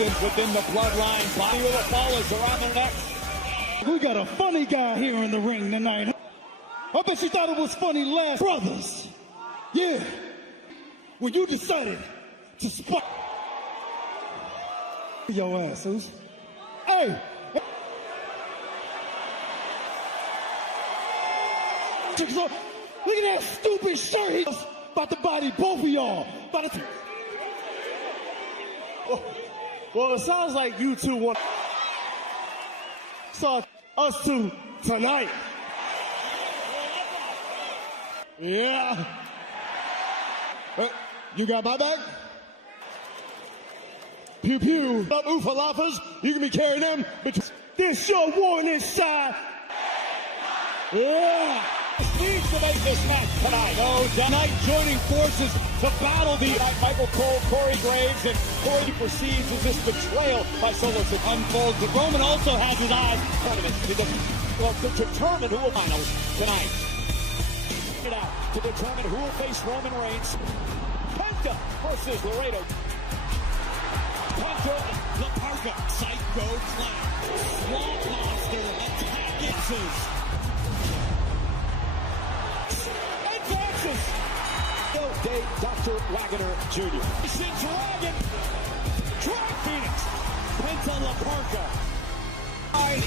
distance within the bloodline. Body of the ball is around their neck. We got a funny guy here in the ring tonight. I bet you thought it was funny last. Brothers, yeah, when you decided to spot your asses. Hey! Look at that stupid shirt. He's about to body both of y'all. Well, it sounds like you two want saw us two tonight. Yeah. You got my back? Pew pew. Up oofalafas. You can be carrying them. But this your warning sign. Yeah. Needs to make this match tonight. Oh, tonight joining forces to battle the Michael Cole, Corey Graves, and Corey perceives as this betrayal by Solo unfolds. But Roman also has his eyes tournament to determine who will finals tonight. It out to determine who will face Roman Reigns. Penta versus Laredo. Penta, La Parka, Psycho Clown, Swamp Monster, attack ensues. Francis. Dave Dr. Wagner Jr. Dragon. Drag Phoenix. Penta La Parka.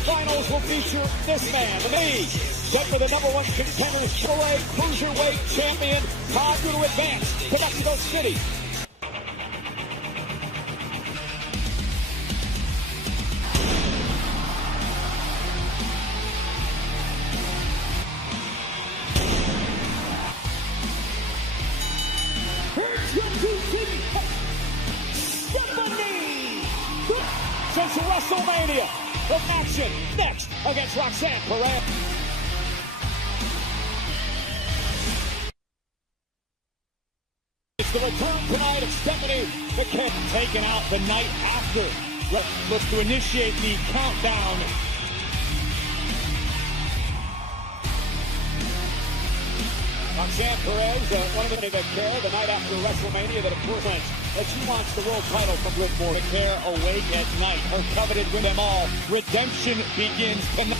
Finals will feature this man, the me. Set for the #1 contender, Chile Cruiserweight Champion, Todd to advance to Mexico City. Since WrestleMania, the action next against Roxanne Perez. It's the return tonight of Stephanie McMahon, taken out the night after. Looks to initiate the countdown. Roxanne Perez, one of the care the night after WrestleMania that of course went that she wants the world title from Liv Morgan. Care awake at night. Her coveted win them all. Redemption begins tonight.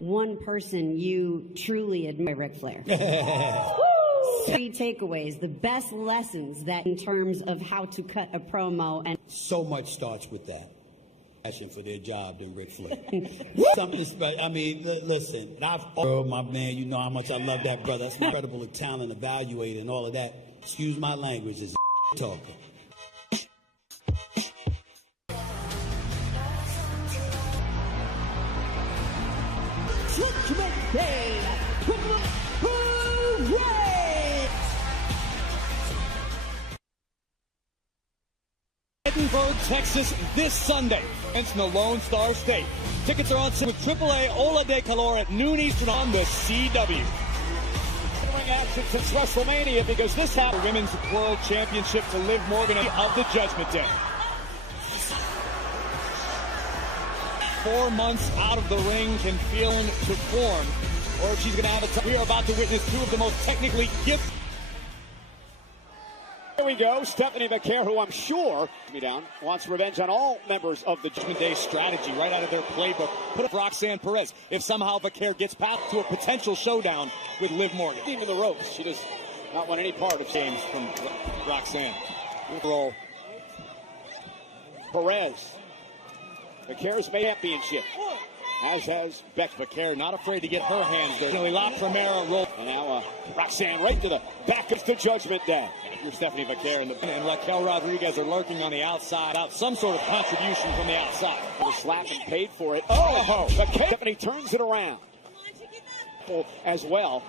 One person you truly admire, Ric Flair. 3 takeaways, the best lessons that in terms of how to cut a promo and so much starts with that. Passion for their job than Ric Flair. Something special. I mean, listen, my man, you know how much I love that brother. That's incredible talent, evaluating and all of that. Excuse my language, is a talker. Edinburgh, Texas, this Sunday against the Lone Star State. Tickets are on sale with AAA Ola de Calor at noon Eastern on the CW. Action since WrestleMania because this happened Women's World Championship to Liv Morgan of the Judgment Day. 4 months out of the ring, can feeling to form, or she's going to have a time. We are about to witness 2 of the most technically gifted. Here we go, Stephanie McMahon, who I'm sure wants revenge on all members of the Judgment Day strategy right out of their playbook. Put up Roxanne Perez. If somehow Vaquer gets past to a potential showdown with Liv Morgan. Even the ropes. She does not want any part of James from Roxanne. Roll. Perez. Vaquer's championship. As has Beck. Vaquer, not afraid to get her hands there. La Primera roll. And now Roxanne right to the back of the Judgment Day. You're Stephanie Vaquer and Raquel Rodriguez are lurking on the outside. Some sort of contribution from the outside. The slap and paid for it. Oh, Stephanie turns it around. As well.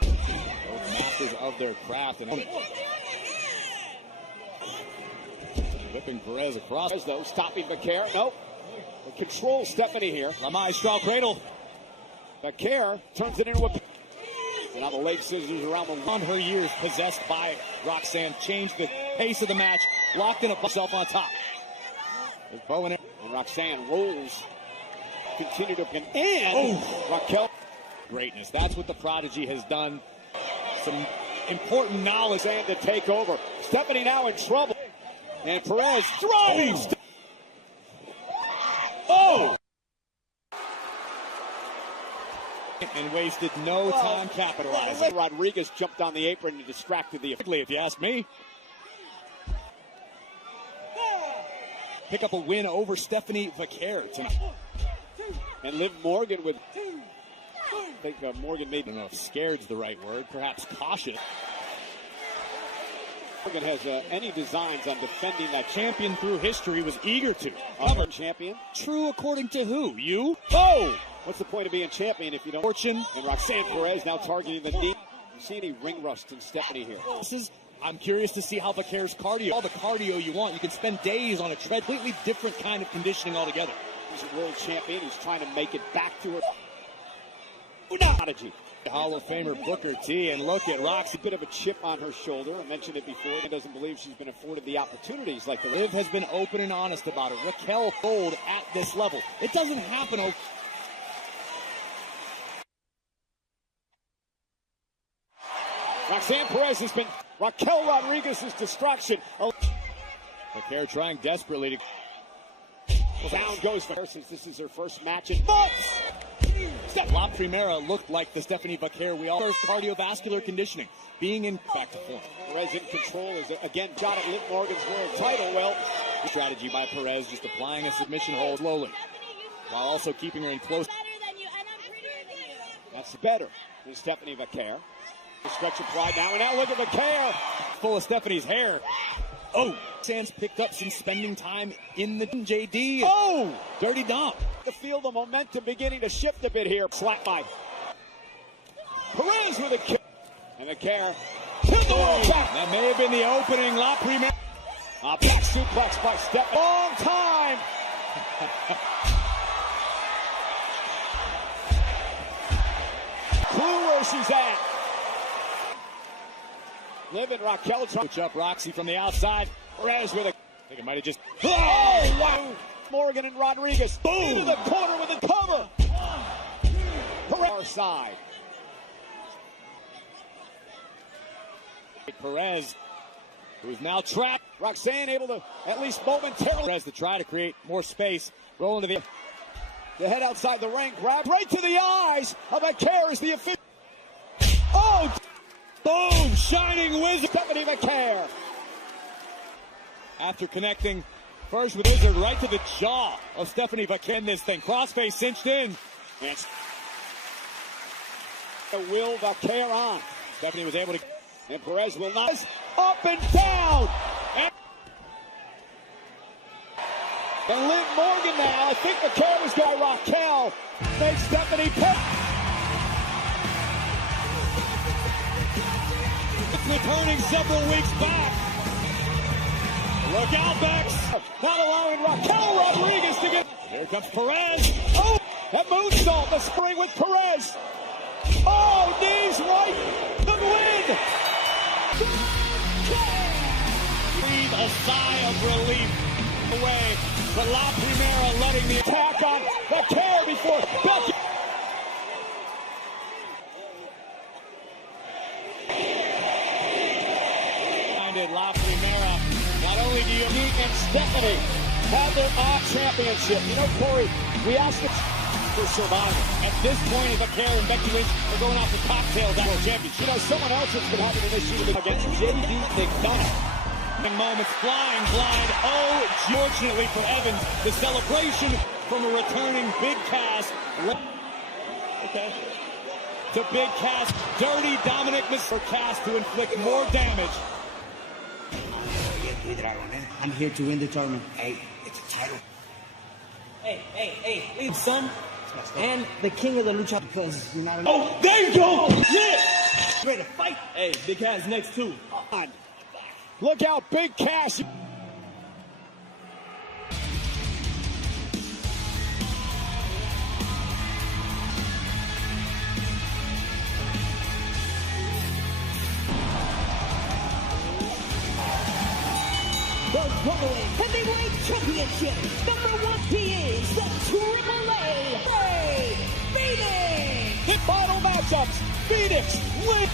Those masters of their craft. And whipping Perez across. Though, stopping Vaquer. Nope. Control Stephanie here. Lamai straw cradle. Vaquer turns it into a. And now the leg scissors around the on her years possessed by Roxanne. Changed the pace of the match. Locked in herself on top. There's Bowen and Roxanne rolls. Continue to pin. And Raquel. Greatness. That's what the Prodigy has done. Some important knowledge and to take over. Stephanie now in trouble. And Perez throws. Oh! And wasted no time capitalizing. Rodriguez jumped on the apron and distracted the official, if you ask me. Pick up a win over Stephanie Vaquer tonight. And Liv Morgan with, I think Morgan made, I don't know if scared's the right word, perhaps cautious. Morgan has any designs on defending that champion through history, was eager to. Cover champion. True according to who? You? Oh! What's the point of being champion if you don't? Fortune and Roxanne Perez now targeting the knee. You see any ring rust in Stephanie here? I'm curious to see how Vaquer's cardio, all the cardio you want. You can spend days on a tread, completely different kind of conditioning altogether. He's a world champion. He's trying to make it back to her. Prodigy. Hall of Famer Booker T. And look at Roxy. A bit of a chip on her shoulder. I mentioned it before. He doesn't believe she's been afforded the opportunities like the Liv has been open and honest about it. Raquel Gold at this level. It doesn't happen. Roxanne Perez has been Raquel Rodriguez's distraction. Vaquer trying desperately to. Down goes for her since this is her first match in months. La Primera looked like the Stephanie Vaquer we all. First cardiovascular conditioning, being in back to form. Perez in control is again shot at Liv Morgan's world title. Well, strategy by Perez, just applying a submission hold slowly, while also keeping her in close. That's better than Stephanie Vaquer. Stretch applied now, and now look at Vaquer. Full of Stephanie's hair. Oh, Sands picked up some spending time in the JD. Oh, Dirty Dom. To feel the momentum beginning to shift a bit here. Slap by Perez with a kick. And Vaquer hit the world back. That may have been the opening. La Primera. A back suplex by Stephanie. Long time. Clue where she's at. Liv and Raquel switch up Roxy from the outside. Perez with a. I think it might have just. Oh, wow. Morgan and Rodriguez. Boom. Into the corner with a cover. Perez. Our side. Perez, who's now trapped. Roxanne able to at least momentarily. Perez to try to create more space. Roll into the head outside the ring. Grab right to the eyes of Vaquer as the official. Oh! Boom! Shining Wizard. Stephanie Vaquer. After connecting first with Wizard right to the jaw of Stephanie Vaquer in this thing. Crossface cinched in. And Will Vaquer on. Stephanie was able to. And Perez will not. Up and down. And Liv Morgan now. I think Vaquer was going. Raquel makes Stephanie pay. Returning several weeks back. Look out, Bex. Not allowing Raquel Rodriguez to get. Here comes Perez. Oh, that moonsault, the spring with Perez. Oh, knees right. The win. Breathe a sigh of relief away. But La Primera letting the attack on Vaquer before Becky. La Primera. Not only do you meet and Stephanie have their odd championship. You know, Corey, we asked it for survival. At this point, Vaquer and Becky Lynch are going out for cocktails at World Championship. You know, someone else has been having an issue against JD McDonough. Moments flying blind. Oh, fortunately for Evans, the celebration from a returning Big Cass. Okay. To Big Cass. Dirty Dominic Mr. Cass to inflict more damage. I'm here to win the tournament. Hey, it's a title. Hey, son. And the king of the lucha because you're not. Oh, there you go! Yeah! Ready to fight? Hey, Big Cass next too. Look out, Big Cass. Heavyweight Championship. Number 1, he is the AAA Rey Fenix. The final matchups. Phoenix win.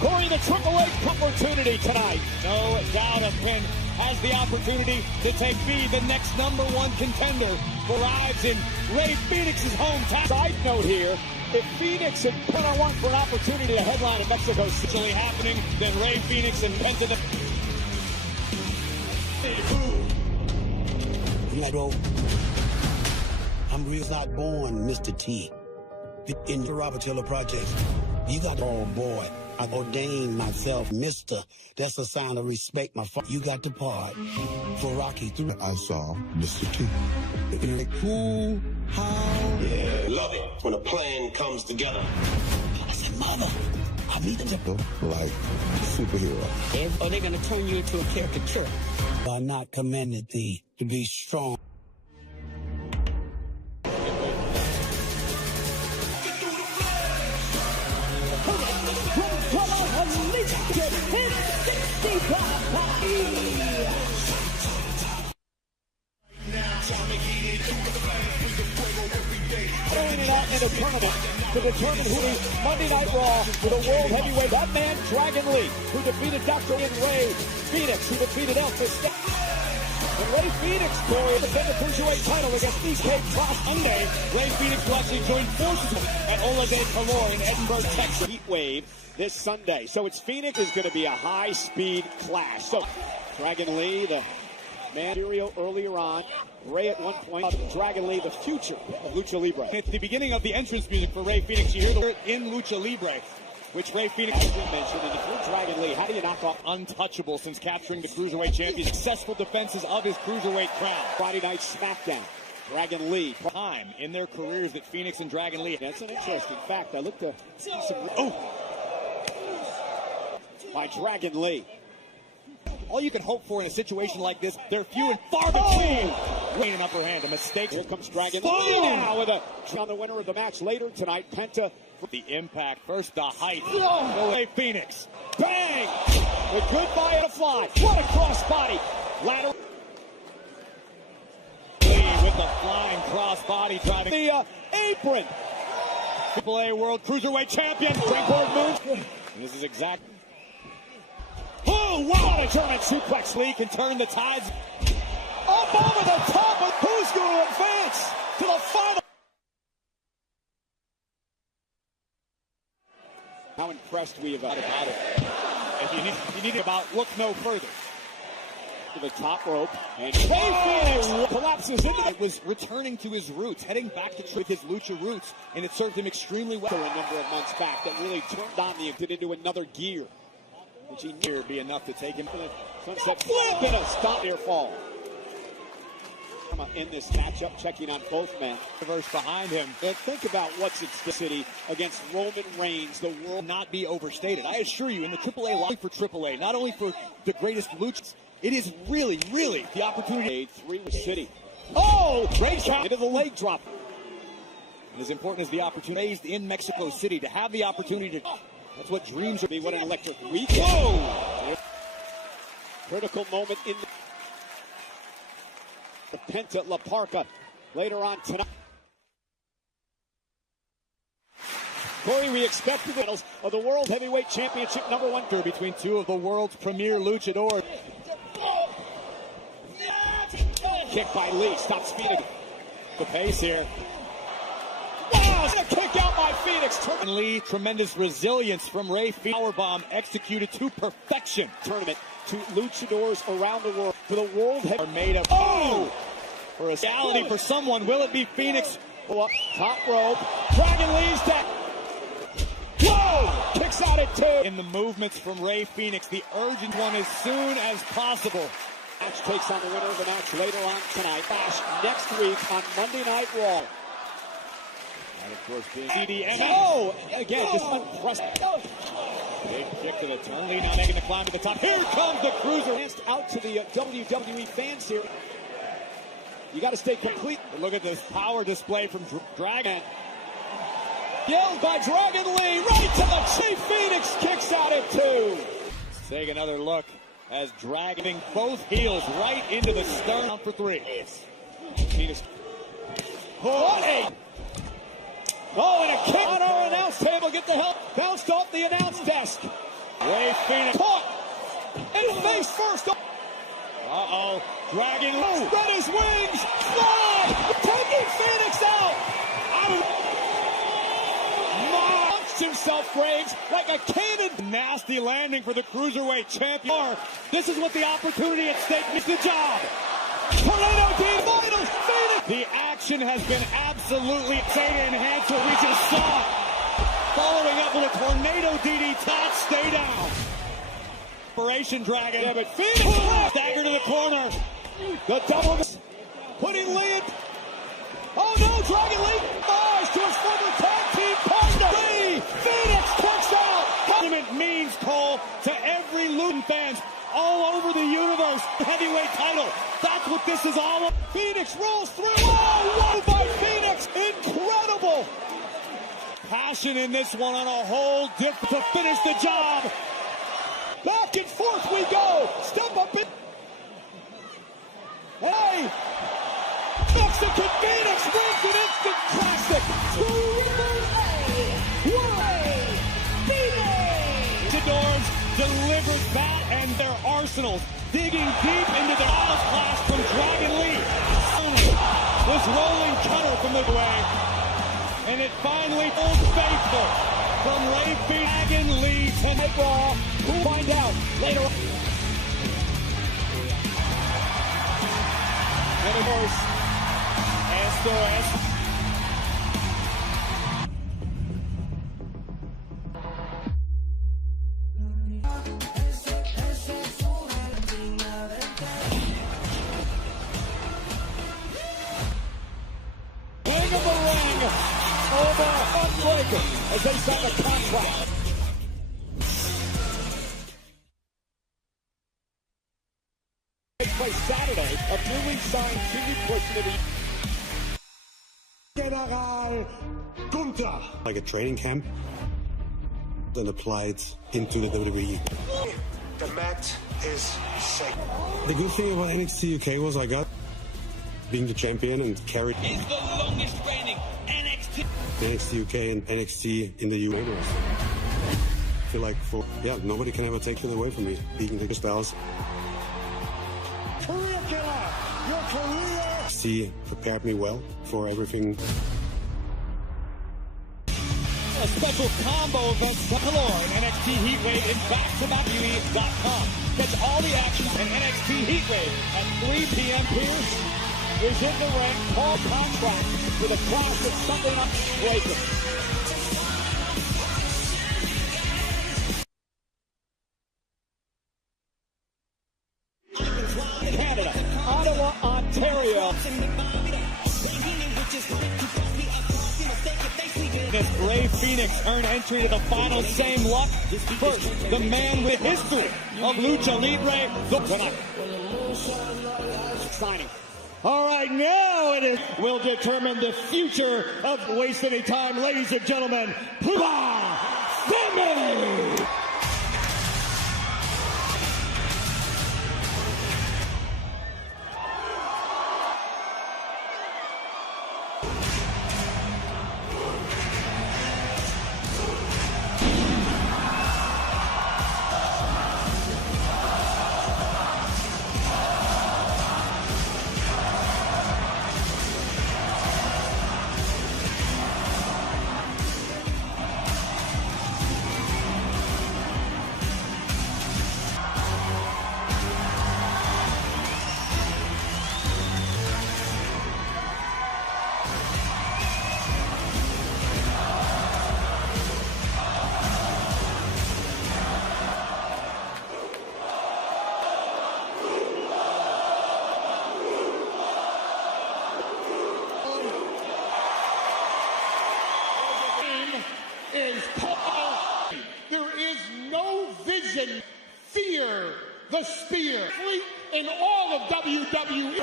Corey, the a Triple H opportunity tonight. No doubt a Pin has the opportunity to be the next #1 contender. Arrives in Rey Fenix's hometown. Side note here, if Phoenix and Penta want for an opportunity to headline in Mexico City happening, then Rey Fenix and Penta. I'm really not born Mr. T. In the Robert Taylor Project, you got, oh boy, I ordained myself Mr. That's a sign of respect, my father. You got the part for Rocky 3. I saw Mr. T. Who, how? Yeah, love it when a plan comes together. I said, Mama, I need to like superhero. Are they going to turn you into a caricature? I'm not commanded thee to be strong. Throwing it out in a tournament to determine who is Monday Night Raw for the World Heavyweight. That man, Dragon Lee, who defeated Dr. Rey Fenix, who defeated Elvis. And Rey Fenix, Corey, defend the Cruiserweight title against DK Cross Monday. Rey Fenix will actually join forces at Ola de Calor in Edinburgh, Texas. Heat wave this Sunday. So it's Phoenix is going to be a high-speed clash. So Dragon Lee, the man earlier on. Rey at one point, Dragon Lee, the future of Lucha Libre. At the beginning of the entrance music for Rey Fenix, you hear the word in Lucha Libre, which Rey Fenix has been mentioned. And if you're Dragon Lee, how do you knock off untouchable since capturing the Cruiserweight champion? Successful defenses of his Cruiserweight crown. Friday Night SmackDown. Dragon Lee. Time in their careers that Phoenix and Dragon Lee. That's an interesting fact. I looked to see some. By Dragon Lee. All you can hope for in a situation like this, they're few and far between. Win an upper hand, a mistake. Here comes Dragon Lee now with on the winner of the match later tonight. Penta. The impact, first the height. Rey Fenix. Bang! The goodbye and a fly. What a crossbody. Ladder. Lee with the flying crossbody driving. The apron. Triple A World Cruiserweight Champion. Springboard moves. This is exact. Oh, wow! A German suplex. Lee can turn the tides. Up over the top, but who's going to advance to the final? How impressed we have about it. If you need about look no further. To the top rope, and Rey Fenix collapses into it. Was returning to his roots, heading back to with his lucha roots, and it served him extremely well. A number of months back, that really turned on the did into another gear. Which he knew would be enough to take him to the sunset flip and a stop near fall. In this matchup, checking on both men. Reverse behind him. But think about what's at the city against Roman Reigns. The world not be overstated. I assure you, in the AAA line for AAA, not only for the greatest luchas, it is really, really the opportunity. 3 with City. Oh, great shot into the leg drop. And as important as the opportunity raised in Mexico City to have the opportunity to. That's what dreams are. What an electric weekend. Whoa! Critical moment in the Penta La Parka later on tonight. Corey, we expected the finals of the World Heavyweight Championship #1 between two of the world's premier luchadors. Kick by Lee, stops Phoenix. The pace here. Wow, a kick out by Phoenix. Lee, tremendous resilience from Rey Fenix. Powerbomb executed to perfection. Tournament to luchadors around the world for the World Heavyweight. Are made of for a reality for someone. Will it be Phoenix? Up top rope. Dragon Lee's down. Whoa! Kicks out at 2. In the movements from Rey Fenix, the urgent one as soon as possible. Match takes on the winner of the match later on tonight. Next week on Monday Night Raw. And of course, being CDM. Oh, again, just unprecedented. Big kick to the turn. Lee now making the climb to the top. Here comes the cruiser. Out to the WWE fans here. You got to stay complete. But look at this power display from Dragon. Yelled by Dragon Lee right to the Chief. Phoenix kicks out at 2. Take another look as dragging both heels right into the stern for 3. Phoenix. Oh, and a kick on our announce table. Get the hell bounced off the announce desk. Ray Phoenix caught and face first. Uh-oh, dragging low, spread his wings, fly, taking Phoenix out. Launched himself, Graves, like a cannon. Nasty landing for the Cruiserweight champion. This is what the opportunity at stake is. The job. Tornado D finals, Phoenix. The action has been absolutely insane. Enhancer, we just saw it. Following up with a tornado DDT, stay down. Inspiration Dragon. Yeah, but Phoenix stagger to the corner. The double putting Lee in. Oh no, Dragon Lee flies to his former tag team partner. Phoenix kicks out. Tournament means, Cole, to every Luton fans all over the universe. Heavyweight title. That's what this is all about. Phoenix rolls through. Oh, whoa by Phoenix. Incredible. Passion in this one on a whole different to finish the job. Back and forth we go. Step up in. Hey. Mexican Phoenix wins an instant classic. Phoenix delivers that and their arsenals. Digging deep into the Miles Clash from Dragon Lee. Was rolling cutter from the way. And it finally Old Faithful from Ray Phoenix. Dragon Lee to Raw. We'll find out later on. And of course, SOS. King of the Ring over Unbreaker as they sign a contract. Take place Saturday, a 3-week signed TV push to the General Gunther. Like a training camp, then applied into the WWE. The mat is safe. The good thing about NXT UK was I got being the champion and carried. Is the longest reigning NXT UK and NXT in the US. I feel like nobody can ever take it away from me. Being the Styles. Career killer, your career. NXT prepared me well for everything. A special combo event galore in NXT Heatwave in back-to-back.com. Catch all the action in NXT Heatwave at 3 p.m. Pierce is in the ring. Paul contract with a clash with Sunday Night Breaker. Canada, Ottawa, Ontario. Ray Phoenix earned entry to the final. Same luck. First, the man with history of Lucha Libre. Signing. All right, now it will determine the future of Waste Any Time, ladies and gentlemen. Puma Family. There is no vision, fear, the spear, in all of WWE.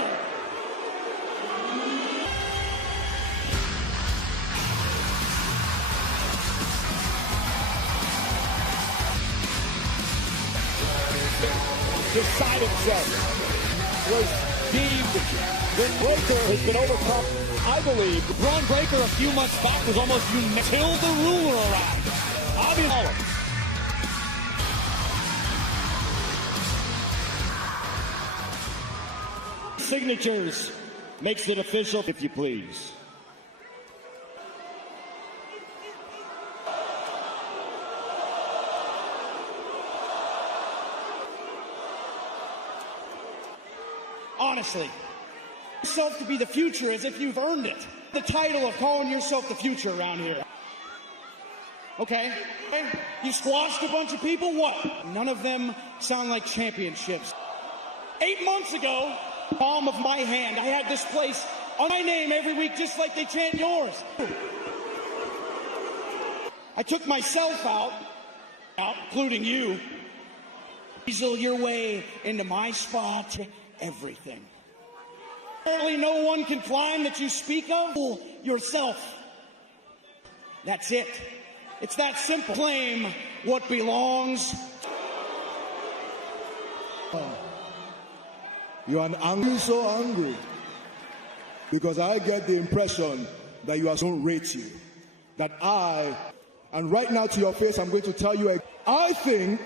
Decided set was deemed when Breaker has been overcome. I believe Braun Breaker a few months back was almost until the ruler arrived. Obviously. signatures makes it official, if you please. Honestly, yourself to be the future as if you've earned it. The title of calling yourself the future around here. Okay? You squashed a bunch of people, what? None of them sound like championships. 8 months ago, palm of my hand, I had this place on my name every week just like they chant yours. I took myself out, including you. Weasel your way into my spot, everything. Apparently no one can climb that you speak of. Yourself. That's it. It's that simple. Claim what belongs. You are angry, so angry, because I get the impression that you don't rate you. That and right now to your face, I'm going to tell you, I think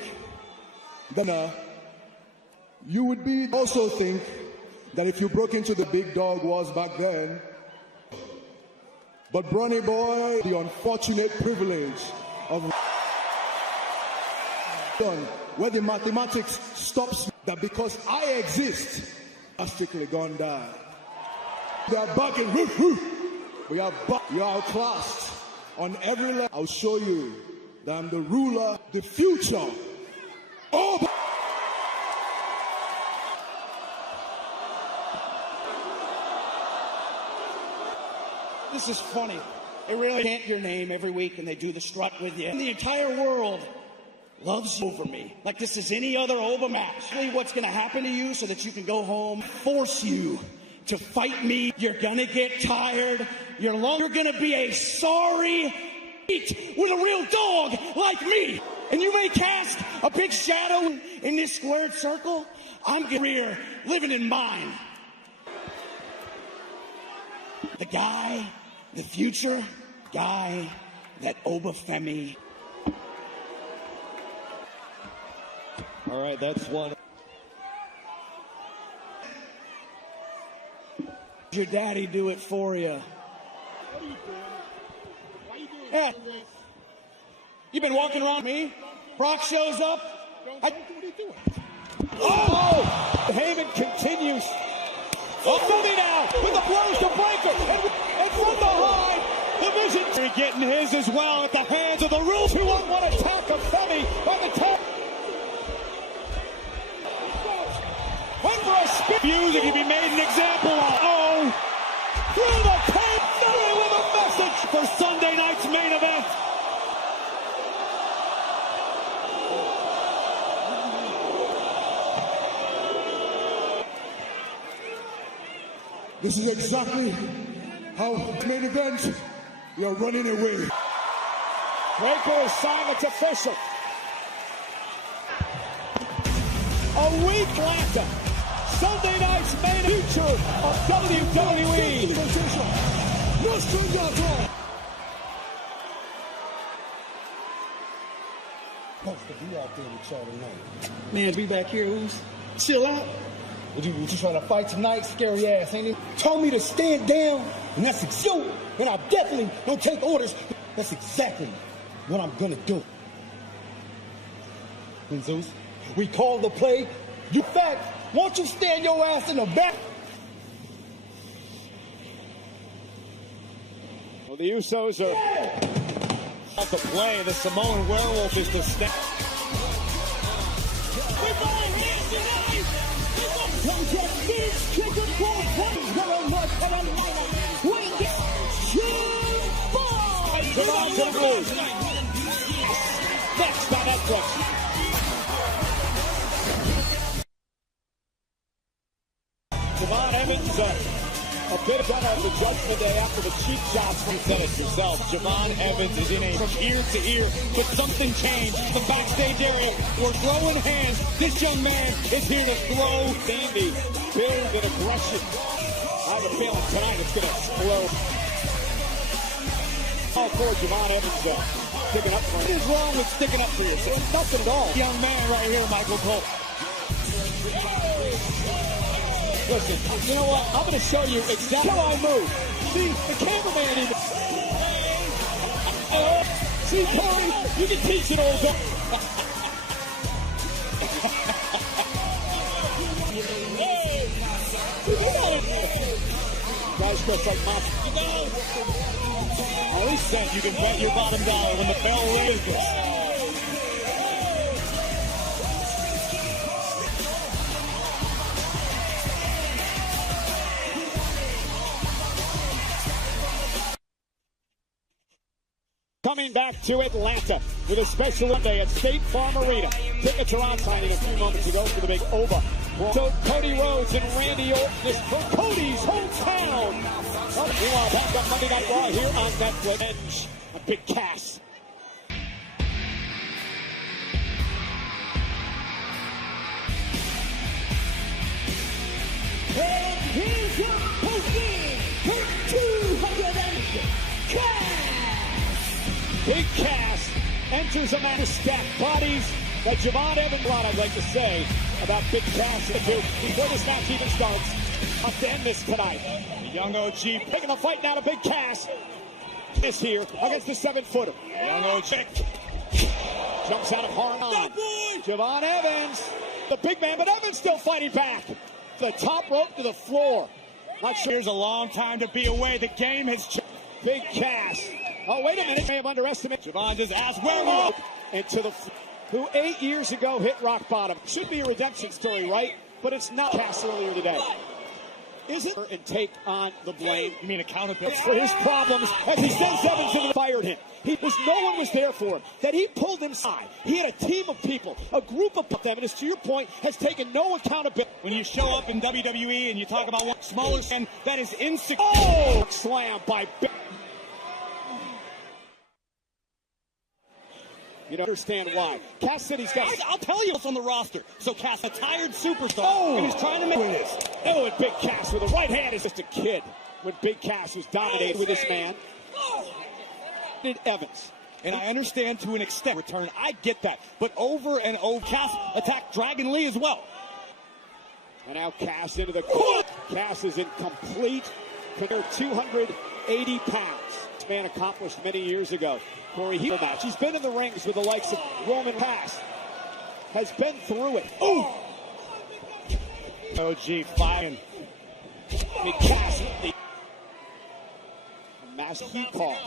that you would also think that if you broke into the big dog wars back then, but Bronny Boy, the unfortunate privilege of where the mathematics stops, that because I exist, drastically gone down. We are back in we are back. You are outclassed on every level. I'll show you that I'm the ruler, the future. Oh! This is funny. They really chant your name every week and they do the strut with you. And the entire world loves you over me. Like this is any other Oba match. What's going to happen to you so that you can go home, force you to fight me. You're going to get tired. You're going to be a sorry with a real dog like me. And you may cast a big shadow in this squared circle. I'm here living in mine. The guy, the future guy that Obafemi. All right, that's one. Your daddy do it for you. What are you doing? Why are you doing Yeah. You've been walking around me. Brock shows up. What are you doing? Oh! Heyman continues. Oh, Money now with the blows to Breaker. And from behind, the Vision getting his as well at the hands of the Rule 2-on-1 attack of Femi by the top. Went for a spin. Music can be made an example of. Oh! Through the tape, Femi with a message for Sunday night's main event. This is exactly how main event we are running away. Breaker is signed, it's official. A week later, Sunday night's main future of WWE. No string at all. Supposed to be out there with y'all tonight. Man, be back here, who's chill out. What you trying to fight tonight? Scary ass, ain't it? Told me to stand down, and that's exactly. And I definitely don't take orders. That's exactly what I'm gonna do. And Zeus, we call the play. You fact, won't you stand your ass in the back? Well, the Usos are off the play. The Samoan Werewolf is the step. Next on Netflix. Javon Evans, a bit done on the Judgment Day after the cheap shots from tennis yourself. Javon Evans is in from ear to ear, but something changed. The backstage area, we're throwing hands. This young man is here to throw Sandy. Build and aggression. I have a feeling tonight it's going to explode. All for Javon Evans sticking up for him. What is wrong with sticking up for yourself? Nothing at all. Young man right here, Michael Cole. Listen, you know what? I'm going to show you exactly how I move. See, the cameraman even. See, Corey, you can teach it all. Guys, Chris, like mom. At least said you can bet your bottom dollar when the bell rings. Coming back to Atlanta with a special Monday at State Farm Arena. Tickets are on signing a few moments ago for the big OVA. So Cody Rhodes and Randy Orton is from Cody's hometown. Meanwhile, back on Monday Night Raw here on Netflix. Edge, a big Cass. And here's your opponent for 200 Cass. Big Cass enters a match of stacked bodies. But Javon Evans, a lot I'd like to say about Big Cass before this match even starts. Up to end this tonight. The young OG taking the fight now to Big Cass. This here against the 7-footer. Young OG jumps out of harm. Javon Evans, the big man, but Evans still fighting back. The top rope to the floor. Not sure. Here's a long time to be away. The game has changed. Big Cass. Oh, wait a minute. May have underestimated. Javon just asked where into the who 8 years ago hit rock bottom. Should be a redemption story, right? But it's not. Cass earlier today. Is it? And take on the blame. You mean accountability for his problems as he sends Evans in and fired him. No one was there for him. That he pulled him aside. He had a team of people, a group of them, and as to your point, has taken no accountability. When you show up in WWE and you talk about one smaller and that is insecure. Oh, slam by Big. You don't understand why. Cass said he's got. I'll tell you what's on the roster. So Cass, a tired superstar, and he's trying to make this. Oh, and Big Cass with the right hand is just a kid. When Big Cass was dominated with this man. Evans. And I understand to an extent return. I get that. But over and over, Cass attacked Dragon Lee as well. And now Cass into the corner. Cass is in complete 280 pounds. This man accomplished many years ago. Corey heel match. He's been in the rings with the likes of Roman Cass. Has been through it. Ooh! OG flying. Big Cass. A massive heat calls.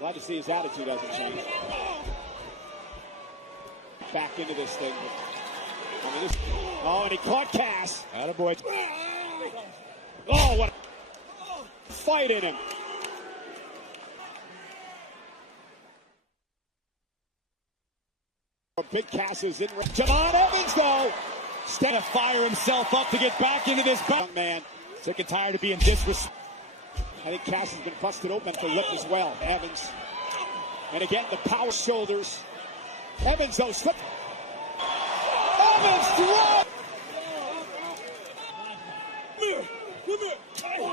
Glad to see his attitude hasn't changed. Back into this thing. Oh, and he caught Cass. Attaboy. Oh, what a fight in him. Big Cass is in. Javon Evans, though. Instead of fire himself up to get back into this young man. Sick and tired of being disrespected. I think Cass has been busted open for lip as well. Evans. And again, the power shoulders. Evans, though, slip. Evans, throw!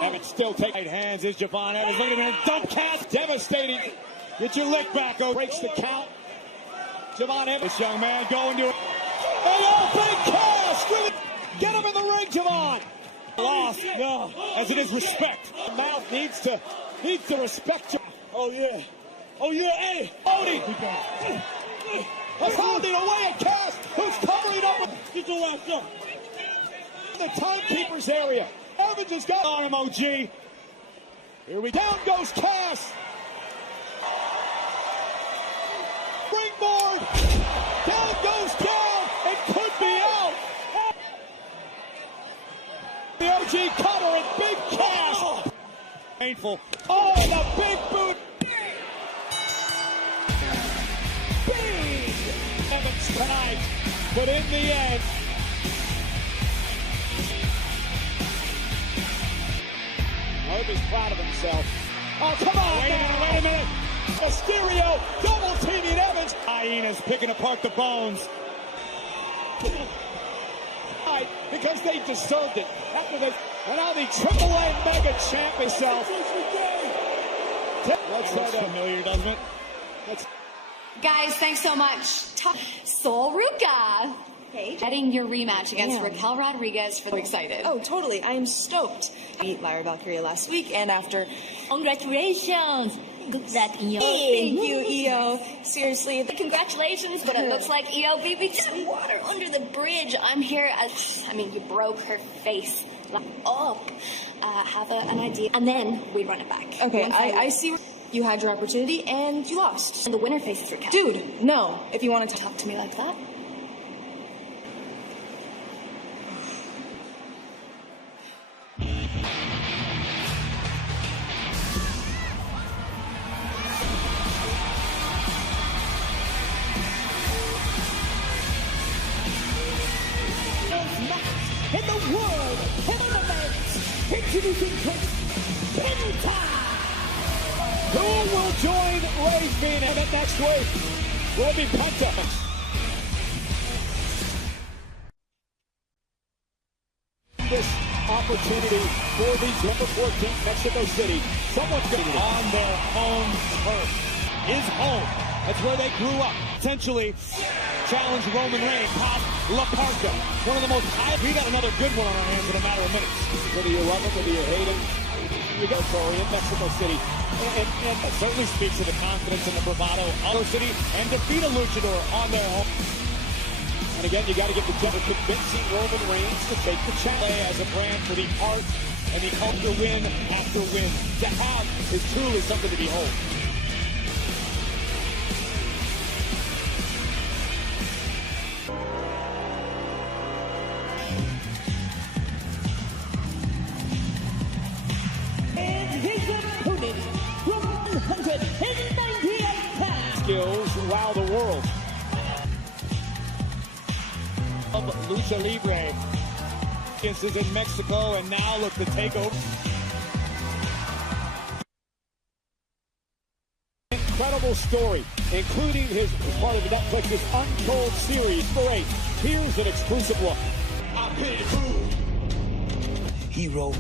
Evans still taking right hands. Is Javon Evans. Look at him. Dump Cass. Devastating. Get your lick back. Oh, breaks the count. Javon Evans. This young man going to it. Hey, oh, Big Cass! Really? Get him in the ring, Javon! Lost. No, as it is respect. The mouth needs to respect you. Oh, yeah. Oh, yeah, hey. Odie. That's holding away at Cass, who's covering up with. Get your ass up. The timekeeper's area. Evans has got on him, OG. Here we go. Down goes Cass. Springboard. Down goes down. It could be out. The OG cutter and Big Cass. Painful. Oh, and a big boot. Big Evans tonight. But in the end, I hope he's proud of himself. Oh, come on. Wait a minute. Mysterio double teaming Evans. Hyenas picking apart the bones. Because they deserved it. After they, and now the AAA Mega Champ himself. That's familiar, doesn't it? Guys, thanks so much. Soul Ruka. Hey. getting your rematch against Raquel Rodriguez. For excited. Oh, totally. I am stoked. I beat Lyra Valkyria last week, and after... Congratulations. That EO. Thank you, EO. Seriously. Congratulations, but it looks like EO beat me. Some water under the bridge. I'm here. I mean, you broke her face. Have an idea, and then we run it back. Okay, I see you had your opportunity, and you lost. And the winner faces Raquel. Dude, no. If you want to talk to me like that. In the world heavyweight, introducing Penta. Who will join Rey Fénix next week? Will it be Penta? This opportunity for the December 14th, Mexico City. Someone's going to be on their home turf. His home. That's where they grew up. Potentially challenge Roman Reigns past La Parka. One of the most high. We got another good one on our hands in a matter of minutes. Whether you love him, whether you hate him, you go, Corey, in Mexico City. And that certainly speaks to the confidence and the bravado of our city and defeat a luchador on their home. And again, you got to give the judge convincing Roman Reigns to take the challenge as a brand for the art and the culture win after win. To have is truly something to behold. Skills wow the world. Of Lucha Libre. This is in Mexico, and now look to take over. Incredible story, including his part of Netflix's Untold series. Great. Here's an exclusive look. Hero.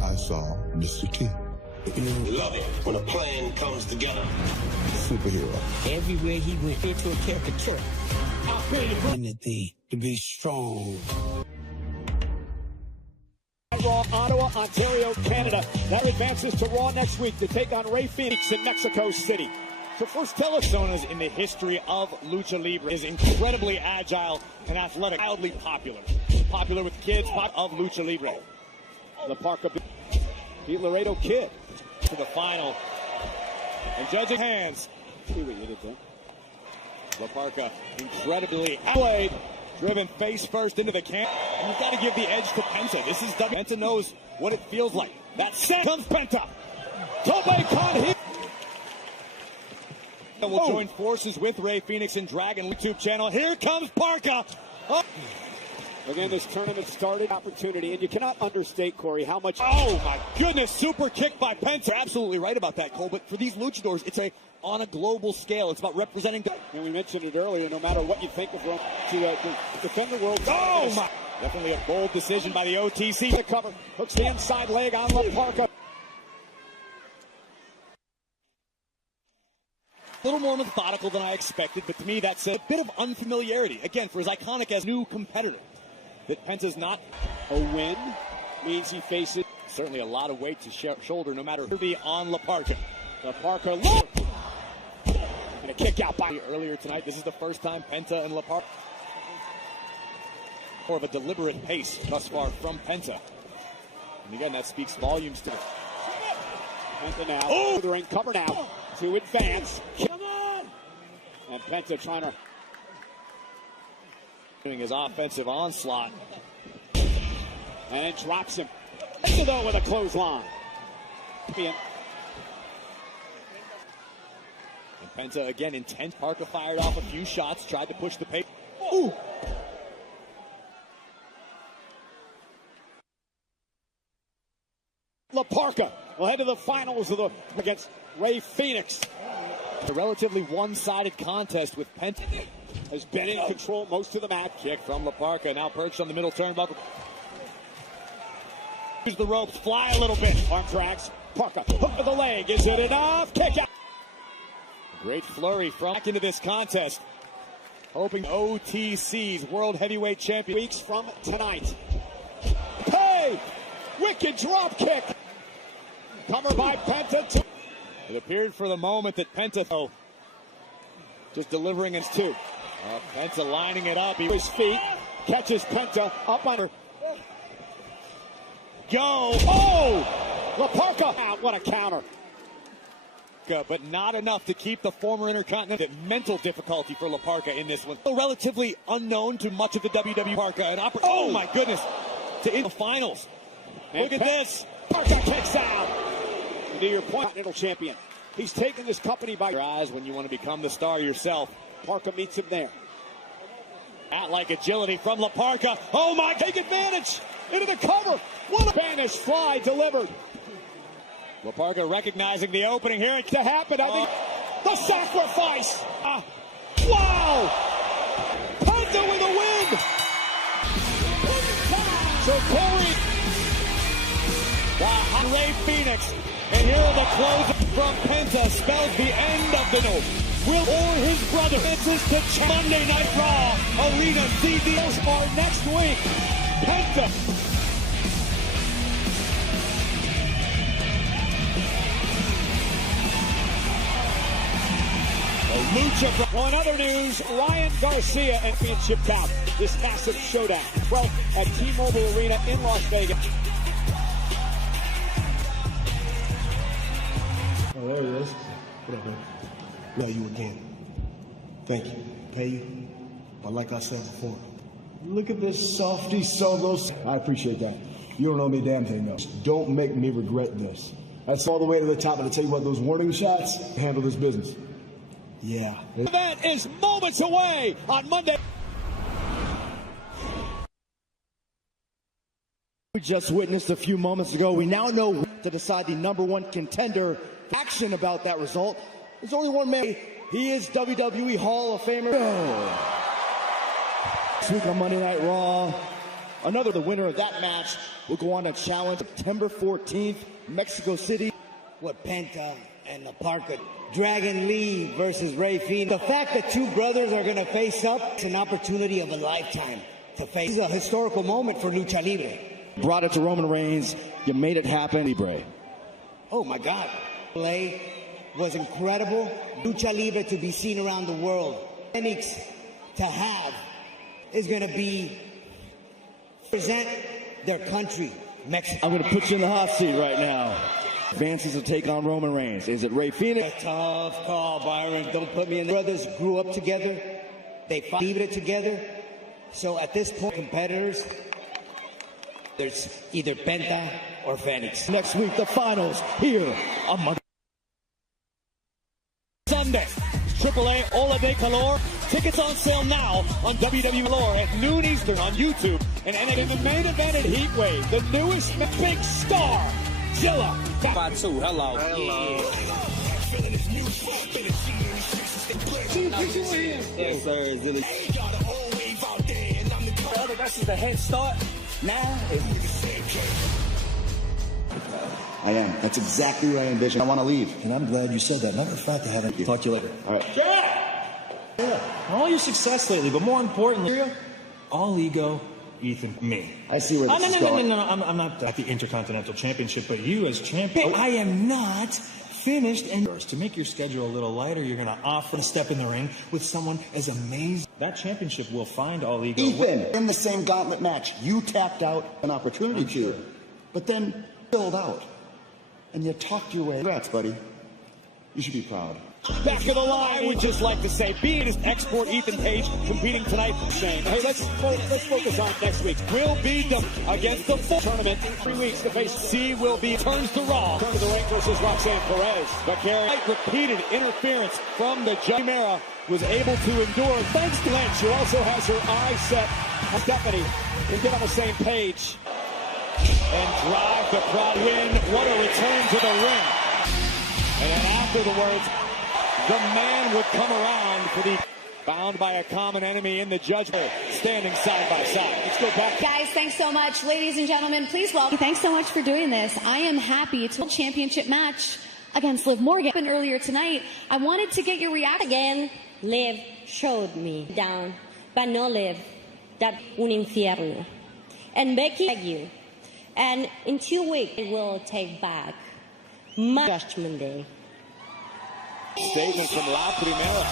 I saw Mr. T. Love it when a plan comes together. Superhero. Everywhere he went into a caricature. Anything to be strong. Raw, Ottawa, Ontario, Canada. That advances to Raw next week to take on Rey Fénix in Mexico City. So first, Telesonas in the history of Lucha Libre is incredibly agile and athletic, wildly popular. Popular with kids of Lucha Libre. La Parka beat Laredo Kid to the final. And judging hands. See what you did there. La Parka incredibly played, driven face first into the camp. And you've got to give the edge to Penta. This is Penta knows what it feels like. That set comes Penta. Tope con hit. Will join forces with Rey Fénix and Dragon YouTube channel. Here comes Parka. Oh. Again, this tournament started opportunity, and you cannot understate, Corey, how much. Oh my goodness! Super kick by Penta. You're absolutely right about that, Cole. But for these luchadors, it's on a global scale. It's about representing. And we mentioned it earlier. No matter what you think of Rome, to defend the world. Oh my! Definitely a bold decision by the OTC. The cover hooks the inside leg on La Parka. A little more methodical than I expected, but to me that's a bit of unfamiliarity. Again, for as iconic as new competitor, that Penta's not a win means he faces certainly a lot of weight to shoulder, no matter who be on La Parka. La Parka look and a kick out by earlier tonight. This is the first time Penta and La Parka. More of a deliberate pace thus far from Penta. And again, that speaks volumes to Penta now. They're in cover now to advance. Come on! And Penta trying to doing his offensive onslaught. And it drops him. Penta though with a clothesline. And Penta again intent. Parka fired off a few shots, tried to push the pace. Ooh! La Parka will head to the finals of against Rey Fénix. A relatively one-sided contest with Penta. Has been in control most of the match. Kick from La Parka, now perched on the middle turnbuckle. Use the ropes, fly a little bit. Arm drags. Parka, hook to the leg. Is it enough? Kick out. Great flurry from back into this contest. hoping OTC's World Heavyweight Champion weeks from tonight. Hey! Wicked drop kick. Covered by Penta. It appeared for the moment that Penta just delivering his two. Penta lining it up. His feet. Catches Penta up on her. Go. Oh! La Parka out. What a counter. But not enough to keep the former Intercontinental. Mental difficulty for La Parka in this one. Relatively unknown to much of the WWE. Parka. Oh my goodness. To in the finals. Look at this. Parka kicks out. To your point, Continental Champion. He's taken this company by your eyes when you want to become the star yourself. Parka meets him there. Out like agility from La Parka. Oh my, take advantage. Into the cover. What a Spanish fly delivered. La Parka recognizing the opening here. It's to happen. I think the sacrifice. Wow. Penta with a win. So Corey. Wow. Ray Phoenix. And here are the closes from Penta. Spells the end of the note. Will or his brother. This is the Monday Night Raw Arena CDs are next week. Penta. Lucha. Well, in other news, Ryan Garcia and championship bout. This massive showdown. 12th at T-Mobile Arena in Las Vegas. Oh, there it is. What up, man? Love you again. Thank you. Pay you. But like I said before, look at this softy solo. I appreciate that. You don't know me a damn thing, though. Don't make me regret this. That's all the way to the top. And I tell you what, those warning shots handle this business. Yeah. The event is moments away on Monday. We just witnessed a few moments ago. We now know to decide the #1 contender. Action about that result. There's only one man. He is WWE Hall of Famer. This week on Monday Night Raw, the winner of that match will go on to challenge September 14th, Mexico City. What Penta and La Parka, Dragon Lee versus Ray Phoenix. The fact that two brothers are going to face up, it's an opportunity of a lifetime to face. This is a historical moment for Lucha Libre. Brought it to Roman Reigns. You made it happen, Libre. Oh my God. Play was incredible. Lucha Libre to be seen around the world. Phoenix to have is going to be present their country, Mexico. I'm going to put you in the hot seat right now. Fancies to take on Roman Reigns. Is it Ray Phoenix? A tough call, Byron. Don't put me in. The brothers grew up together. They fought Libre together. So at this point, competitors, there's either Penta or Phoenix. Next week, the finals here on Monday. Sunday, AAA Ola de Calor. Tickets on sale now on WWE Lore at noon Eastern on YouTube. And in the main event at Heatwave, the newest big star, Zilla. Fatu, hello. Yes, sir, Zilla. That's just a head start. Now I am. That's exactly what I envisioned. I want to leave. And I'm glad you said that. Matter of fact, I haven't. Talk to you later. All right. Yeah. All your success lately, but more importantly, all ego, Ethan, me. I see where this is going. No. I'm not at the Intercontinental Championship, but you as champion. I am not finished. And to make your schedule a little lighter, you're going to offer to step in the ring with someone as amazing. That championship will find all ego. Ethan, in the same gauntlet match, you tapped out an opportunity to, but then filled out. And you talked your way. Congrats, buddy. You should be proud. Back of the line, I would just like to say, being his export Ethan Page competing tonight. Shane. Hey, let's focus on next week. Will be against the full tournament. 3 weeks to face. C will be turns to Raw. Turn to the ring versus Roxanne Perez. But repeated interference from the Chimera was able to endure. Thanks to Lynch, who also has her eyes set on Stephanie, can get on the same page and drive the crowd win. What a return to the ring. And then afterwards, the man would come around for the bound by a common enemy in the judgment, standing side by side. Let's go back. Guys, thanks so much. Ladies and gentlemen, please welcome. Thanks so much for doing this. I am happy. It's a championship match against Liv Morgan. Earlier tonight, I wanted to get your reaction again. Liv showed me down, but no Liv, that un infierno. And Becky, you. And in 2 weeks, I will take back my Judgment Day. Statement from La Primera.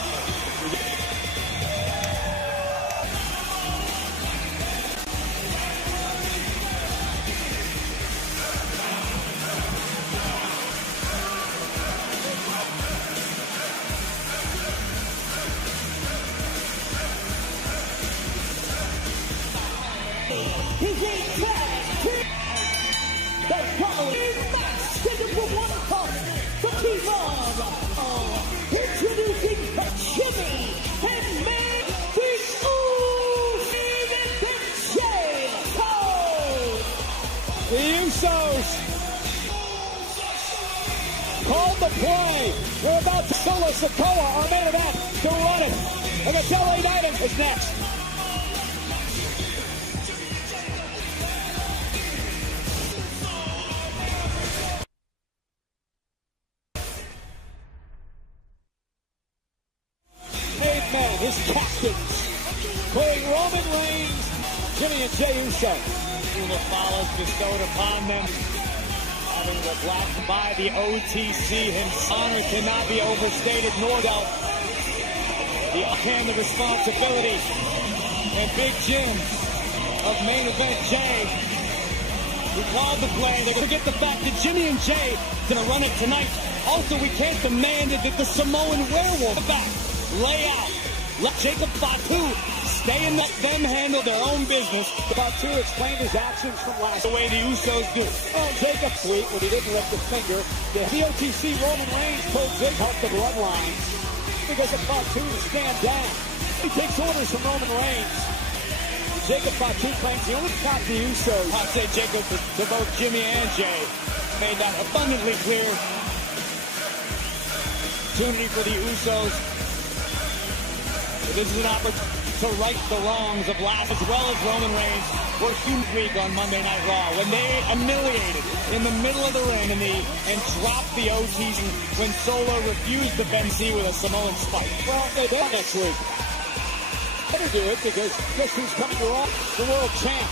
He's a tag team. The following match scheduled for 1 o'clock. The team of introducing Jimmy and Man Big Usos and Jay Usos. The Usos called the play. We're about to Solo Sikoa, our main event, to run it. Against LA Knight is next. Man, his captains, playing Roman Reigns, Jimmy and Jey Uso. The follows bestowed upon them, having the black by the OTC. His honor cannot be overstated, nor doubt. The responsibility, and Big Jim of main event Jay, who called the play. They forget the fact that Jimmy and Jay gonna run it tonight. Also, we can't demand it that the Samoan werewolf back. Lay out. Let Jacob Fatu stay and let them handle their own business. Fatu explained his actions from last the way the Usos do. Oh, Jacob sweet when he didn't lift a finger. The OTC Roman Reigns told Jake help the bloodline because of Fatu to stand down. He takes orders from Roman Reigns. Jacob Fatu claims he only got the Usos. I said Jacob to both Jimmy and Jay made that abundantly clear. Opportunity for the Usos. This is an opportunity to right the wrongs of last, as well as Roman Reigns were huge week on Monday Night Raw when they humiliated in the middle of the ring and dropped the OTs when Solo refused to bend C with a Samoan spike. Well, they did next week. Better do it because guess who's coming to Raw? The world champ.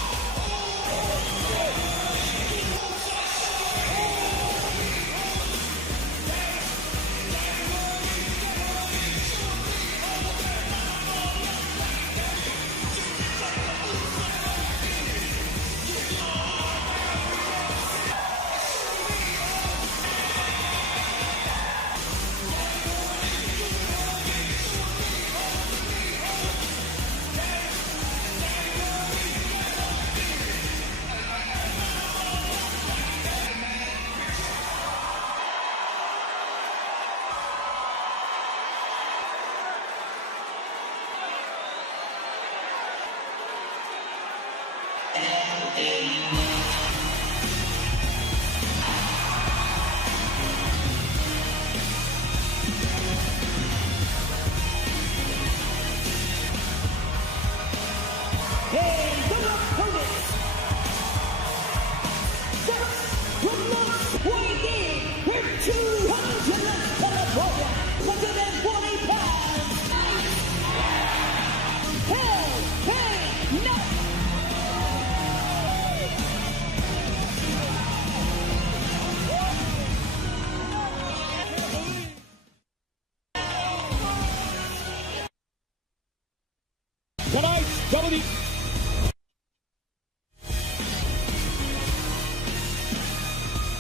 Tonight's WWE.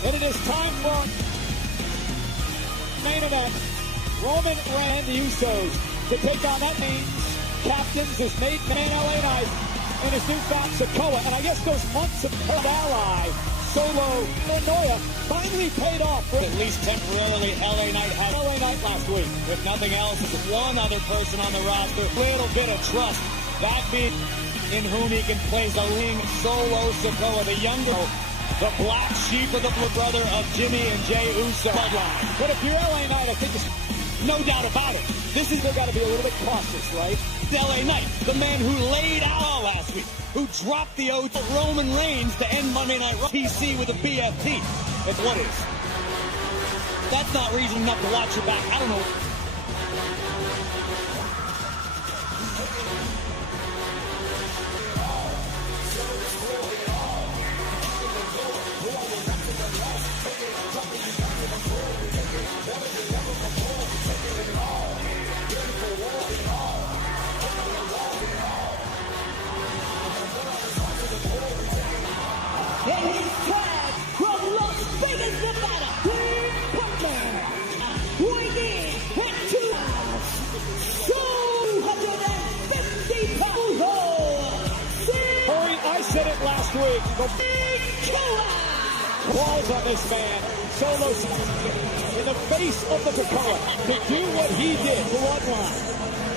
And it is time for main event. Roman Reigns, the Usos, to take on that means captains, his mate man LA Knight, and his newfound Sikoa. And I guess those months of hurt ally, Solo Noya, finally paid off. At least temporarily, LA Knight had LA Knight last week. If nothing else, it's one other person on the roster. Little bit of trust. That being in whom he can place a ring. Solo Sikoa, the younger, the black sheep of the brother of Jimmy and Jey Uso bloodline. But if you're LA Knight, I think it's no doubt about it. This is got to be a little bit cautious, right? LA Knight, the man who laid out last week, who dropped the oath of Roman Reigns to end Monday Night Raw TC with a BFT. And what is? That's not reason enough to watch your back. I don't know. big. Claws on this man. Solo in the face of the Sikoa to do what he did. Bloodline.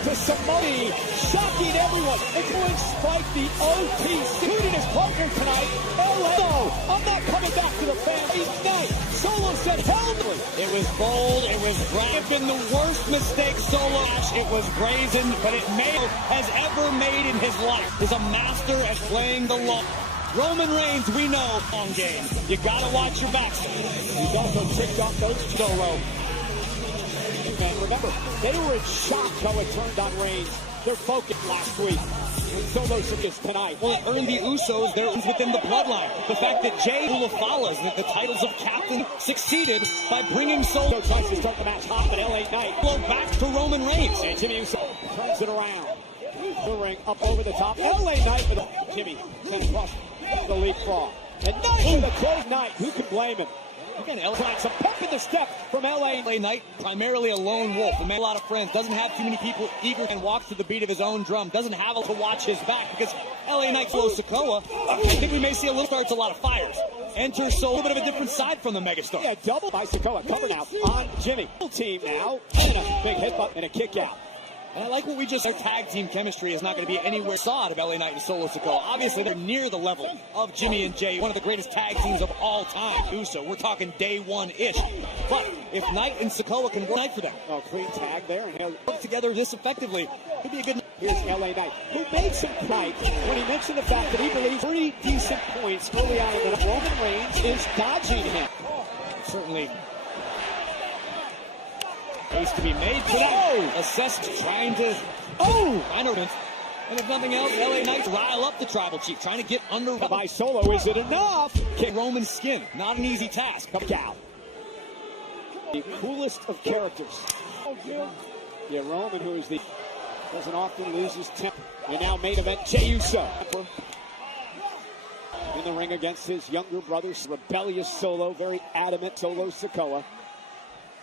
To Samoa, shocking everyone. It's going to spike the OT, shooting his partner tonight. No, I'm not coming back to the family night. Solo said, hell no. It was bold. It was bright. It's been the worst mistake Solo. It was brazen, but it has ever made in his life. Is a master at playing the long. Roman Reigns, we know, long game. You gotta watch your back. He's also tricked off those Solo. And remember, they were in shock how it turned on Reigns. They're focused last week. And Solo is tonight. Well, it earned the Usos their within the bloodline. The fact that Jay follows the titles of captain succeeded by bringing Solo. Tries to start the match hot at LA Knight. Blow back to Roman Reigns. And Jimmy Uso turns it around. The ring up over the top. LA Knight with Jimmy sends across the leapfrog. And Knight with a close night. Who can blame him? Again, some pep in the step from LA Knight, primarily a lone wolf. A man, a lot of friends, doesn't have too many people eager and walks to the beat of his own drum. Doesn't have to watch his back because LA Knight follows Sikoa. I think we may see a little starts a lot of fires. Enter Solo, a bit of a different side from the megastar. Yeah, double by Sikoa. Cover now on Jimmy. Team now, and a big headbutt and a kick out. And I like what we just said. Tag team chemistry is not going to be anywhere saw of LA Knight and Solo Sikoa. Obviously, they're near the level of Jimmy and Jay, one of the greatest tag teams of all time. Uso, we're talking day one-ish. But if Knight and Sikoa can work for them. Oh, clean tag there. And work together this effectively. Could be a good. Here's LA Knight, who made some night when he mentioned the fact that he believes 3 decent points early on in the Roman Reigns is dodging him. Certainly. Case to be made for that. Assessed trying to. And if nothing else, LA Knight rile up the tribal chief, trying to get under by Solo. Is it enough? Kick Roman's skin. Not an easy task. Come out. The coolest of characters. Yeah, Roman, who is doesn't often lose his temper. And now main event, Jey Uso. In the ring against his younger brother, rebellious Solo, very adamant Solo Sikoa.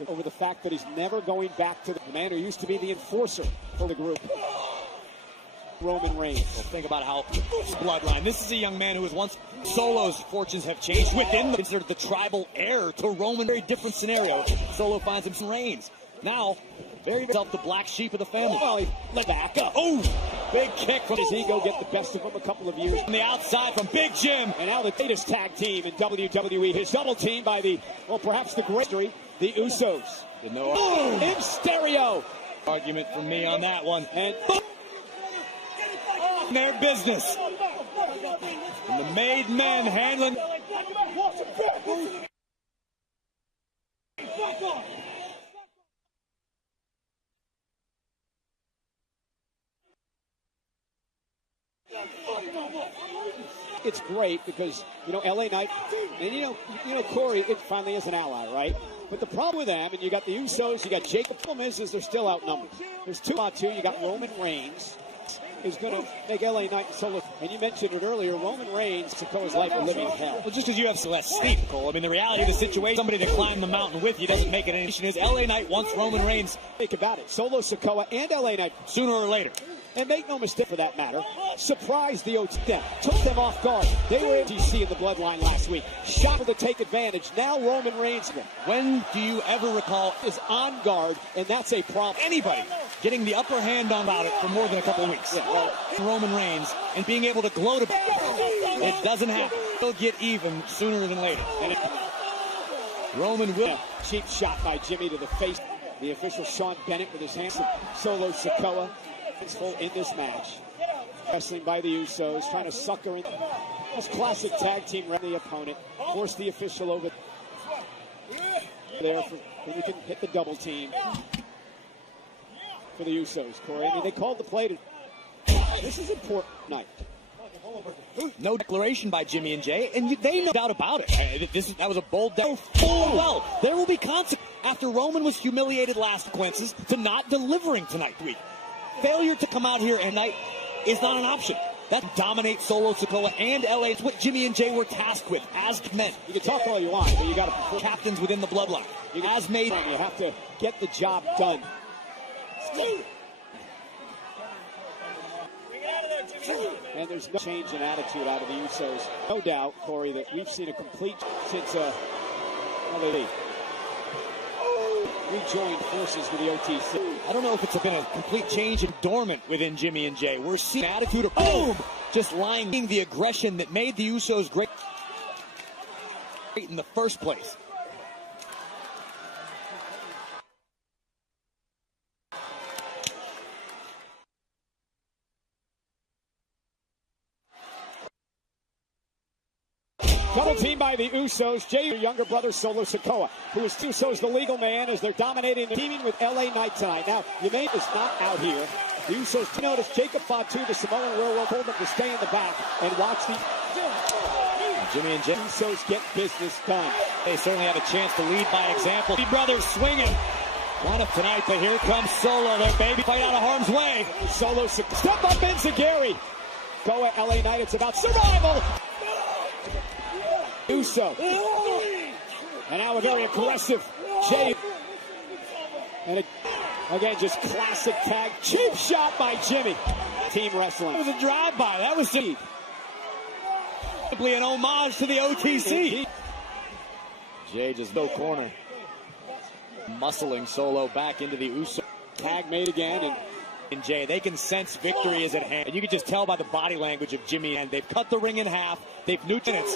Over the fact that he's never going back to the man who used to be the enforcer for the group. Roman Reigns. Well, think about how bloodline. This is a young man who was once Solo's fortunes have changed within considered the tribal heir to Roman. Very different scenario. Solo finds him some Reigns. Now, very the black sheep of the family. Well, he let back up. Oh, big kick from his ego. Get the best of him a couple of years. On the outside from Big Jim. And now the latest tag team in WWE. His double team by perhaps the great the Usos. In stereo. Argument from me on that one. And their business. And the made men handling. It's great because, LA Knight, and Corey, it finally is an ally, right? But the problem with them, and you got the Usos, you got Jacob. The problem is they're still outnumbered. There's 2-2. You got Roman Reigns is going to make LA Knight and Solo. And you mentioned it earlier, Roman Reigns, Sikoa's life a living hell. Well, just because you have Celeste steep, Cole. I mean, the reality of the situation, somebody to climb the mountain with you doesn't make it any issue. Is LA Knight wants Roman Reigns. Think about it. Solo Sikoa and LA Knight sooner or later. And make no mistake for that matter, surprised the OT. Took them off guard. They were in DC in the bloodline last week. Shot to take advantage. Now Roman Reigns. When do you ever recall is on guard, and that's a problem. Anybody getting the upper hand on about it for more than a couple of weeks. Yeah, well, Roman Reigns and being able to gloat about it. It doesn't happen. He'll get even sooner than later. And Roman will. Cheap shot by Jimmy to the face. The official Sean Bennett with his hands. Solo Sikoa. Full in this match. Wrestling by the Usos, trying to sucker in. That's classic tag team around the opponent. Force the official over there, and you can hit the double team for the Usos, Corey. I mean, they called the play. This is important night. No declaration by Jimmy and Jay, and they no doubt about it. That was a bold full well. There will be consequences after Roman was humiliated last consequences to not delivering tonight week. Failure to come out here at night is not an option. That dominates Solo Sikoa and LA. It's what Jimmy and Jay were tasked with as men. You can talk all you want, but you got to captains within the bloodline. You have to get the job done. Get out of there, Jimmy. And there's no change in attitude out of the Usos. No doubt, Corey, that we've seen a complete since we joined forces with the OTC. I don't know if it's been a complete change in dormant within Jimmy and Jay. We're seeing attitude of boom, just lying the aggression that made the Usos great in the first place. Double team by the Usos. Jay, younger brother, Solo Sikoa, who is Usos the legal man as they're dominating and teaming with LA Knight tonight. Now, Yemeni is not out here. The Usos notice Jacob Fatu, the Samoan Werewolf, told them to stay in the back and watch the Jimmy and Jay Usos get business done. They certainly have a chance to lead by example. The brothers swinging. Not up tonight, but here comes Solo, their baby, fight out of harm's way. Solo, step up in Zagari. Go at LA Knight, it's about survival. Uso. And now a very aggressive Jay. And again, just classic tag. Cheap shot by Jimmy. Team wrestling. It was a drive-by. That was deep. Probably an homage to the OTC. Jay just no corner. Muscling Solo back into the Uso. Tag made again. And Jay, they can sense victory is at hand. And you can just tell by the body language of Jimmy. And they've cut the ring in half. They've neutered it.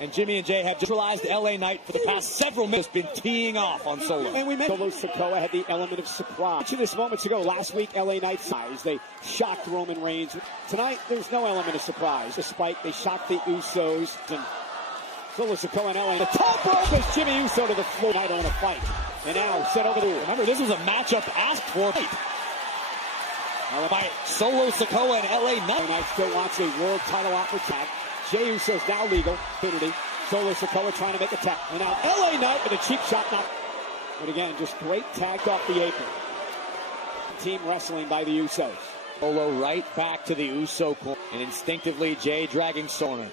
And Jimmy and Jay have neutralized LA Knight for the past several minutes, been teeing off on Solo. And we mentioned Solo Sikoa had the element of surprise. I mentioned this moments ago. Last week, LA Knight size. They shocked Roman Reigns. Tonight, there's no element of surprise. Despite they shocked the Usos. And Solo Sikoa and LA. The top rope is Jimmy Uso to the floor. Might own a fight. And now set over the. Remember, this was a matchup asked for. By Solo Sikoa and LA Knight. LA Knight still wants a world title offer tag. Jay Uso's now legal. Opportunity. Solo Sikoa trying to make a tag. And now LA Knight with a cheap shot. But again, just great tag off the apron. Team wrestling by the Usos. Solo right back to the Uso corner. And instinctively, Jay dragging Solo.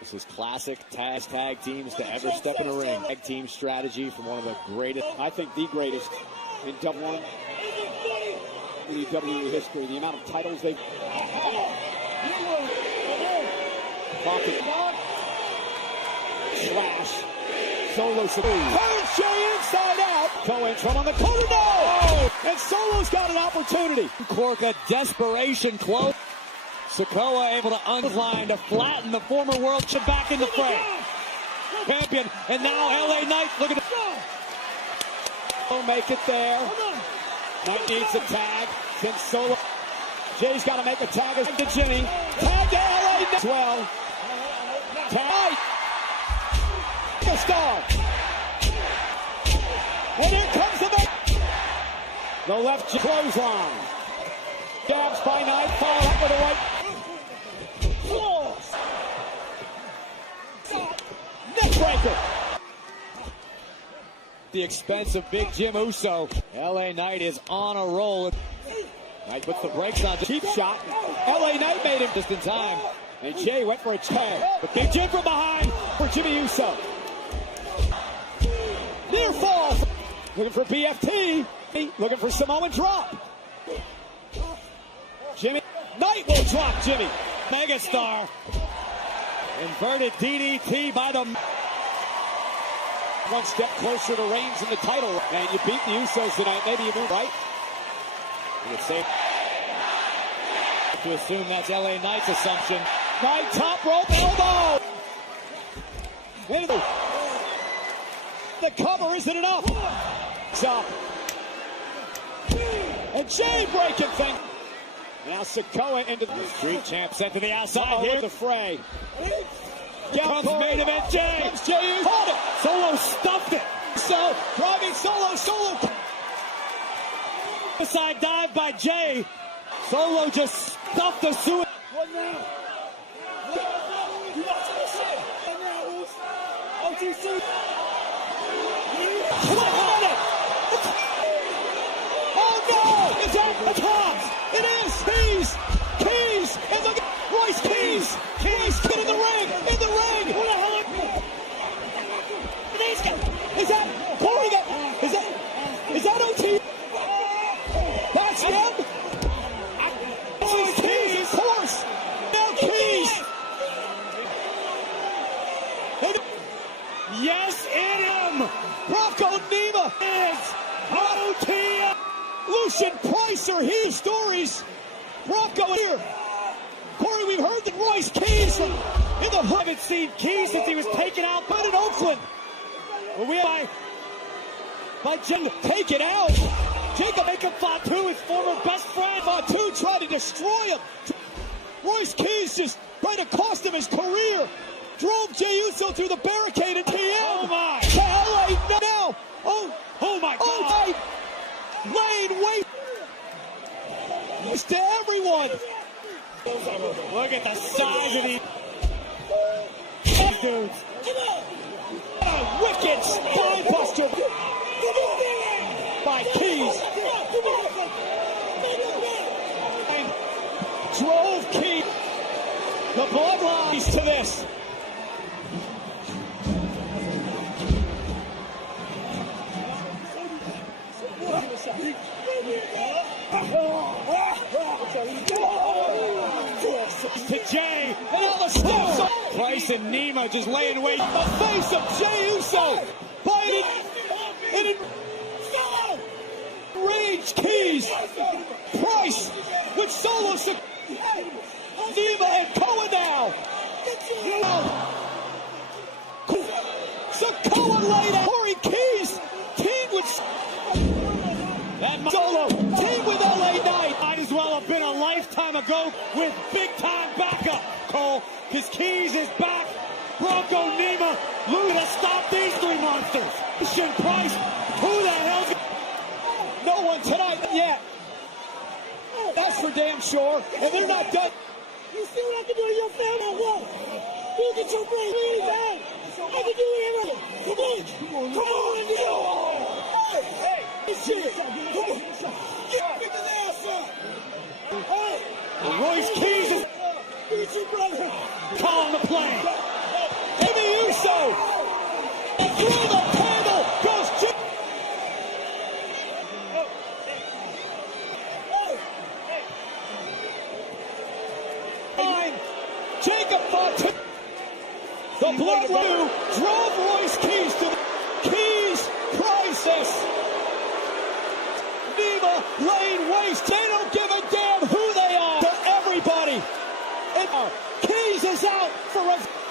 This is classic tag teams to ever step in a ring. Tag team strategy from one of the greatest. I think the greatest in WWE history. The amount of titles they've slash Solo turns Jay inside out. Cohen from on the corner. No! And Solo's got an opportunity. Cork a desperation close. Sikoa able to uncline to flatten the former world champion back in the fray. Champion, and now LA Knight looking to make it there. Knight needs a tag. Since Solo, Jay's got to make a tag to Jimmy. Tag to LA Knight as well. Tag. The star. And here comes the left clothesline. Jabs by Knight, follow up with a right. Neckbreaker. The expense of Big Jim Uso. LA Knight is on a roll. Knight puts the brakes on. Cheap shot. LA Knight made him just in time. And Jay went for a tag. But Big Jim from behind for Jimmy Uso. Near fall. Looking for BFT. Looking for Samoan drop. Jimmy. Knight will drop Jimmy. Megastar. Inverted DDT by the... One step closer to Reigns in the title. And you beat the Usos tonight. Maybe you move right. It's safe to assume that's LA Knight's assumption. Knight top rope elbow. The cover isn't enough. Up. And Jay breaking thing. Now Sikoa into the street champ sent to the outside here. The fray. Comes main event Jay. Comes Jay. Caught it. Solo stuffed it. So driving Solo. Side dive by Jay. Solo just stuffed the suit. What now? OTC. Oh no! Is that the Tops? It is. Keys. And look at Royce Keys. Keys get in the ring. Who the hell? Is that Corey? Is that OT? Step. Keys, of course. Now Keys. Yes, it is. Bronco Nima Is OT. Lucian Price are here. Stories. Bronco here. Corey, we heard that Royce Keys in the I haven't seen Keys since he was taken out but in Oakland. by Jim, take it out. Jacob Fatu, his former best friend. Fatu tried to destroy him. Royce Keys just tried to cost him his career. Drove Jey Uso through the barricade and TM. Oh my! To LA now. Oh my God! Oh my! Lane wait. It's to everyone. Look at the size of these dudes. What a wicked spinebuster by Keys. And drove Keys. The bloodlines to this. To Jey, And now the steps. Price and Nima just laying wait. The face of Jey Uso. Biting. And Rage Keys. Price with solo. Nima and Cohen now. Sikoa laid out. Corey Keys. Team with That solo. Team with LA Knight. might as well have been a lifetime ago with big-time backup, Cole, because Keys is back. Bronco Nima losing to stop these three monsters. Lucian Price, who the hell's... No one tonight yet. That's for damn sure. And they're not done. You see what I can do to your family? What? You get your brain really bad. I can do it. Come on. Come on. Hey, hey. This shit. Come on. Get his ass up. Hey. Royce Keys is Beat your brother. calling the play. Jimmy Uso. And through the panel goes Jimmy. Jacob Fatu. The bloodline drove Royce Keys to the Keys crisis. Nima laying waste. They don't give a damn who they are to everybody. And Keys is out for a